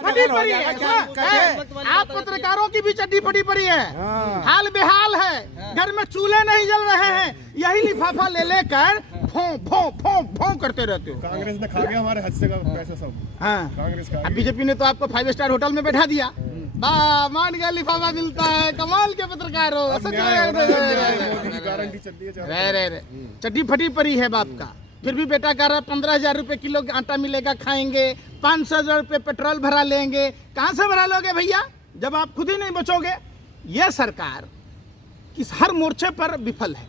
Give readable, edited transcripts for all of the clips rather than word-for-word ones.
फटी पड़ी है। आप पत्रकारों की भी चड्डी फटी पड़ी है, हाल बेहाल है, घर में चूल्हे नहीं जल रहे हैं, यही लिफाफा ले लेकर भों भों भों भों करते रहते हो। कांग्रेस ने खा गया हमारे हिस्से का पैसा सब। हाँ, कांग्रेस खा गई। बीजेपी ने तो आपको 5 स्टार होटल में बैठा दिया, वाह मान गया, लिफाफा मिलता है, कमाल के पत्रकार हो। चड्डी फटी पड़ी है बाप का, फिर भी बेटा कह रहा है 15,000 रुपए किलो आटा मिलेगा, खाएंगे, 500 रुपए पेट्रोल भरा लेंगे। कहाँ से भरा लोगे भैया जब आप खुद ही नहीं बचोगे। यह सरकार किस हर मोर्चे पर विफल है।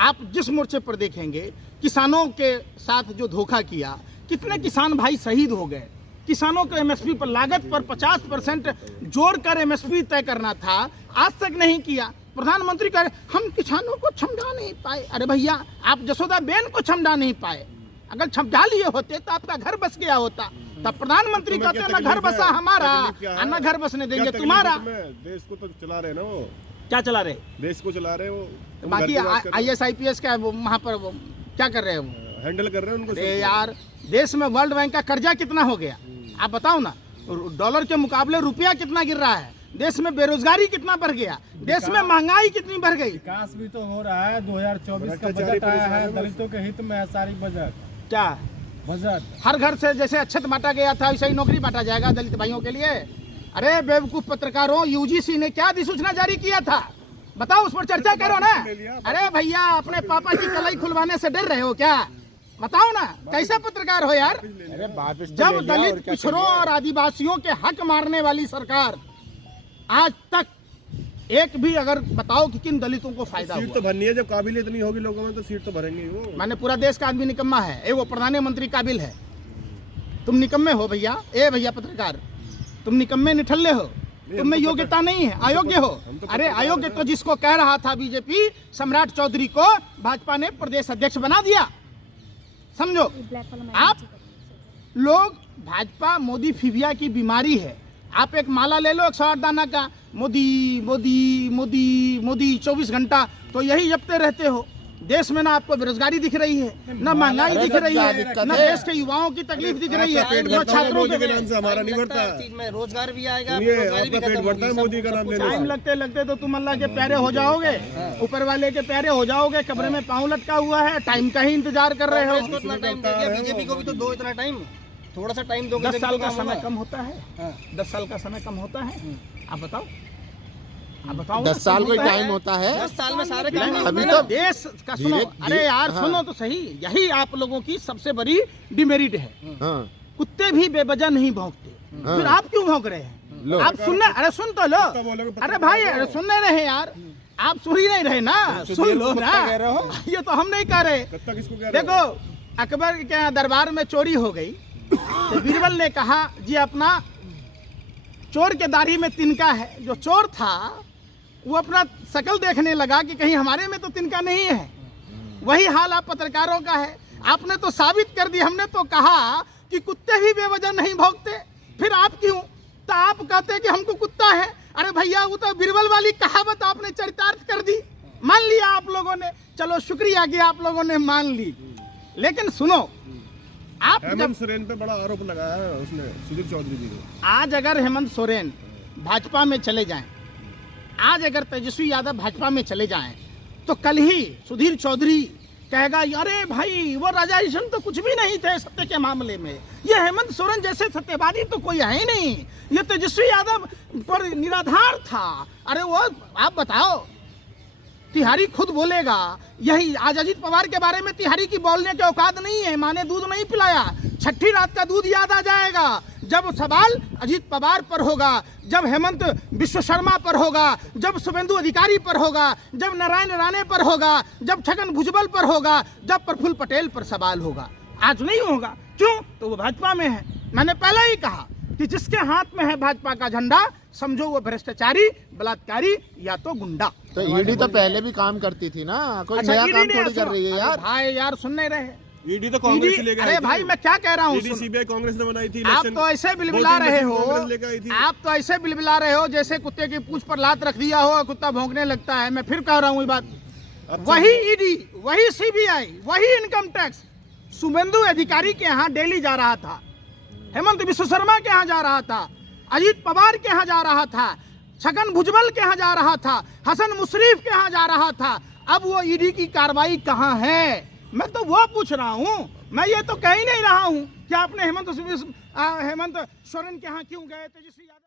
आप जिस मोर्चे पर देखेंगे किसानों के साथ जो धोखा किया, कितने किसान भाई शहीद हो गए। किसानों को एमएसपी पर लागत पर 50% जोड़कर एमएसपी तय करना था, आज तक नहीं किया। प्रधानमंत्री कह रहे हम किसानों को छमड़ा नहीं पाए। अरे भैया आप जसोदा बेन को छमड़ा नहीं पाए, अगर छमड़ा लिए होते तो आपका घर बस गया होता। तब प्रधानमंत्री कहते ना घर बसा हमारा, ना घर बसने देंगे तुम्हारा। देश को तो चला रहे ना, वो क्या चला रहे, देश को चला रहे वो। तो बाकी IAS IPS का वहाँ पर क्या कर रहे हैं, वो हैंडल कर रहे हैं उनको। यार देश में वर्ल्ड बैंक का कर्जा कितना हो गया आप बताओ ना, डॉलर के मुकाबले रुपया कितना गिर रहा है, देश में बेरोजगारी कितना बढ़ गया, देश में महंगाई कितनी बढ़ गई। विकास भी तो हो रहा है। 2024 का बजट आया है, दलितों के हित में है सारी बजट। क्या बजट? हर घर से जैसे अच्छत बांटा गया था वैसे ही नौकरी बांटा जाएगा दलित भाइयों के लिए। अरे बेवकूफ पत्रकारों, UGC ने क्या अधिसूचना जारी किया था बताओ, उस पर चर्चा करो ना। अरे भैया अपने पापा की कलाई खुलवाने से डर रहे हो क्या, बताओ ना, कैसे पत्रकार हो यार। जब दलित पिछड़ों और आदिवासियों के हक मारने वाली सरकार, आज तक एक भी अगर बताओ कि किन दलितों को फायदा हुआ। सीट तो भरनी है, जब काबिलियत नहीं होगी लोगों में तो सीट तो भरेंगे वो। मैंने पूरा देश का आदमी निकम्मा है, वो प्रधानमंत्री काबिल है, तुम निकम्मे हो भैया। भैया पत्रकार तुम निकम्मे निठल्ले हो, तुम में योग्यता नहीं है, अयोग्य हो। अरे अयोग्य तो जिसको कह रहा था बीजेपी, सम्राट चौधरी को भाजपा ने प्रदेश अध्यक्ष बना दिया। समझो आप लोग, भाजपा मोदी फिविया की बीमारी है। आप एक माला ले लो 108 दाना का, मोदी मोदी मोदी मोदी 24 घंटा तो यही जपते रहते हो। देश में ना आपको बेरोजगारी दिख रही है, ना महंगाई दिख रही है, ना देश के युवाओं की तकलीफ दिख रही है, ना छात्रों के नाम से हमारा नहीं बढ़ता, रोजगार भी आएगा, आपका पेट बढ़ता है मोदी का नाम लेने से। टाइम लगते लगते तो तुम अल्लाह के प्यारे हो जाओगे, ऊपर वाले के प्यारे हो जाओगे। कब्र में पाँव लटका हुआ है, टाइम का ही इंतजार कर रहे हो। बीजेपी को भी तो दो इतना टाइम, थोड़ा सा टाइम दो। 10 साल का समय कम होता है, 10 साल का समय कम होता है। आप बताओ, आप बताओ 10 साल कोई टाइम होता है? 10 साल में सारे काम अभी तो देश का सुनो। अरे यार सुनो तो सही, यही आप लोगों की सबसे बड़ी डिमेरिट है। कुत्ते भी बेवजह नहीं भौंकते, फिर आप क्यों भौंक रहे हैं? आप सुनने, अरे सुन तो लो। अरे भाई अरे सुन नहीं रहे यार, आप सुन ही नहीं रहे ना, सुन लो ना। ये तो हम नहीं कह रहे। देखो अकबर के दरबार में चोरी हो गई तो बीरबल ने कहा जी अपना चोर के दाढ़ी में तिनका है। जो चोर था वो अपना शकल देखने लगा कि कहीं हमारे में तो तिनका नहीं है। वही हाल आप पत्रकारों का है। आपने तो साबित कर दी, हमने तो कहा कि कुत्ते भी बेवजह नहीं भौंकते, फिर आप क्यों? तो आप कहते कि हमको कुत्ता है। अरे भैया वो तो बीरबल वाली कहावत आपने चरितार्थ कर दी, मान लिया आप लोगों ने, चलो शुक्रिया कि आप लोगों ने मान ली। लेकिन सुनो, आप हेमंत सोरेन पे बड़ा आरोप लगाया है उसने, सुधीर चौधरी जी ने। आज अगर हेमंत सोरेन भाजपा में चले जाएं, आज अगर तेजस्वी यादव भाजपा में चले जाएं, तो कल ही सुधीर चौधरी कहेगा अरे भाई वो राजा ईशन तो कुछ भी नहीं थे सत्य के मामले में, ये हेमंत सोरेन जैसे सत्यवादी तो कोई है ही नहीं, ये तेजस्वी यादव पर निराधार था। अरे वो आप बताओ, तिहारी खुद बोलेगा यही। आज अजीत पवार के बारे में तिहारी की बोलने के औकात नहीं है, माँ ने दूध नहीं पिलाया। छठी रात का दूध याद आ जाएगा जब सवाल अजीत पवार पर होगा, जब हेमंत विश्व शर्मा पर होगा, जब शुभेंदु अधिकारी पर होगा, जब नारायण राणे पर होगा, जब छगन भुजबल पर होगा, जब प्रफुल्ल पटेल पर सवाल होगा। आज नहीं होगा, क्यों? तो वो भाजपा में है। मैंने पहले ही कहा कि जिसके हाथ में है भाजपा का झंडा, समझो वो भ्रष्टाचारी, बलात्कारी या तो गुंडा। तो ईडी तो पहले भी काम करती थी ना, कोई नया काम थोड़ी कर रही है यार। भाई यार सुन नहीं रहे, ईडी तो कांग्रेस लेकर आई थी। अरे भाई मैं क्या कह रहा हूँ, सीबीआई कांग्रेस ने बनाई थी। आप तो ऐसे बिलबिला रहे हो, आप तो ऐसे बिलबिला रहे हो जैसे कुत्ते की पूंछ पर लात रख दिया हो और कुत्ता भौंकने लगता है। मैं फिर कह रहा हूँ ये बात, वही ईडी, वही सीबीआई, वही इनकम टैक्स शुभेंदु अधिकारी के यहाँ डेली जा रहा था। हेमंत विश्व शर्मा के यहाँ जा रहा था, अजीत पवार के यहाँ जा रहा था, छगन भुजबल के यहाँ जा रहा था, हसन मुशर्रफ के यहाँ जा रहा था। अब वो ईडी की कार्रवाई कहाँ है? मैं तो वो पूछ रहा हूँ, मैं ये तो कह ही नहीं रहा हूँ कि आपने हेमंत सोरेन के यहाँ क्यों गए, तेजस्वी यादव